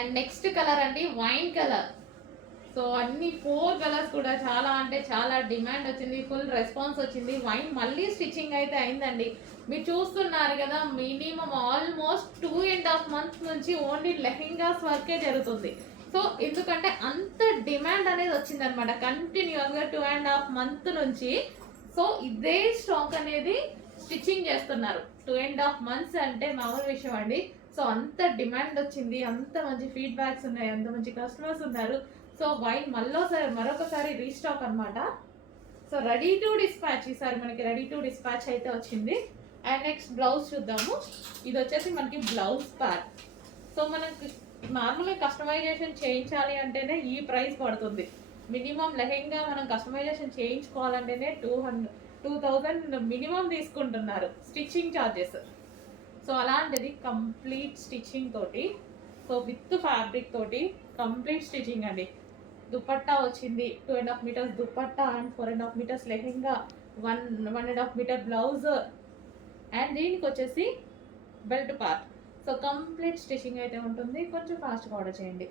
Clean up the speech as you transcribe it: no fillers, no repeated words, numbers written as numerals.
And next colour అండి wine colour. So అన్ని 4 colours కూడా చాలా అంటే చాలా డిమాండ్ వచ్చింది, ఫుల్ రెస్పాన్స్ వచ్చింది. వైన్ మళ్ళీ స్టిచ్చింగ్ అయితే అయిందండి. మీరు చూస్తున్నారు కదా, మినిమం ఆల్మోస్ట్ 2.5 months నుంచి ఓన్లీ లెహెంగాస్ వర్కే జరుగుతుంది. సో ఎందుకంటే అంత డిమాండ్ అనేది వచ్చిందనమాట కంటిన్యూస్గా 2.5 months నుంచి. సో ఇదే స్టాక్ అనేది స్టిచ్చింగ్ చేస్తున్నారు. 2.5 months అంటే మామూలు విషయం అండి. సో అంత డిమాండ్ వచ్చింది, అంత మంచి ఫీడ్బ్యాక్స్ ఉన్నాయి, అంత మంచి కస్టమర్స్ ఉన్నారు. సో వైన్ మరొకసారి రీస్టాక్ అనమాట. సో రెడీ టు డిస్పాచ్, ఈసారి మనకి రెడీ టు డిస్పాచ్ అయితే వచ్చింది. అండ్ నెక్స్ట్ బ్లౌజ్ చూద్దాము. ఇది వచ్చేసి మనకి బ్లౌజ్ పార్ట్. సో మనకి నార్మల్గా కస్టమైజేషన్ చేయించాలి అంటేనే ఈ ప్రైస్ పడుతుంది. మినిమం లెహెంగా మనం కస్టమైజేషన్ చేయించుకోవాలంటేనే 2000 మినిమం తీసుకుంటున్నారు స్టిచ్చింగ్ ఛార్జెస్. సో అలాంటిది కంప్లీట్ స్టిచ్చింగ్ తోటి, సో విత్ ఫ్యాబ్రిక్ తోటి కంప్లీట్ స్టిచ్చింగ్ అండి. దుపట్టా వచ్చింది, 2.5 meters dupatta and 4.5 meters lehenga, 1.5 meter blouse, and దీనికి వచ్చేసి belt part. So complete stitching అయితే ఉంటుంది. కొంచెం ఫాస్ట్గా ఆర్డర్ చేయండి.